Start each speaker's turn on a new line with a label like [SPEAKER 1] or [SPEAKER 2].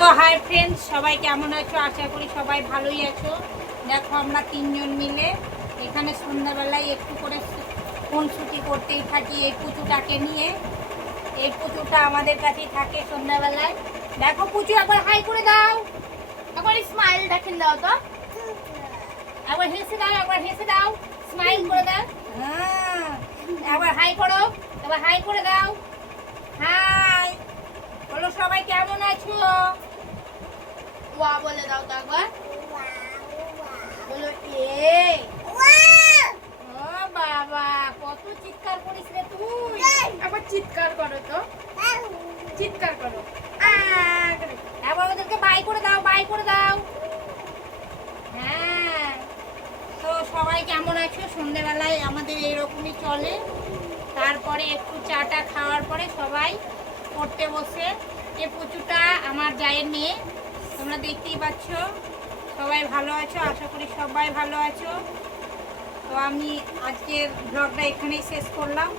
[SPEAKER 1] তো hi friends সবাই কেমন আছো? আশা করি সবাই ভালোই আছো। দেখো আমরা তিনজন মিলে এখানে সন্ধ্যাবেলায় একটু করে ফোন ছুটি করতেই থাকি এই পুচুটাকে নিয়ে। এই পুচুটা আমাদের কাছেই থাকে সন্ধ্যাবেলায়। দেখো পুচু একবার হাই করে দাও।
[SPEAKER 2] একবার স্মাইল দেখেন দাও তো।
[SPEAKER 1] একবার হেসে দাও, একবার হেসে দাও। স্মাইল করে দাও। হ্যাঁ একবার হাই করো। এবার হাই করে দাও হাই বলো সবাই কেমন আছো
[SPEAKER 2] ওয়া বলে দাও তো একবার।
[SPEAKER 1] বলো এ। ও বাবা কত চিৎকার করিস রে তুই।
[SPEAKER 2] একবার চিৎকার করো তো। চিৎকার করো।
[SPEAKER 1] একবার ওদেরকে বাই করে দাও বাই করে দাও। হ্যাঁ। তো সবাই কেমন আছো? সন্ধেবেলায় আমাদের এরকমই চলে। তারপরে একটু চাটা খাওয়ার পরে সবাই পড়তে বসে। এ পুচুটা আমার জায়ের মেয়ে। তোমরা দেখতেই পাচ্ছ। সবাই ভালো আছো? আশা করি সবাই ভালো আছো। তো আমি আজকের ব্লগটা এখানেই শেষ করলাম।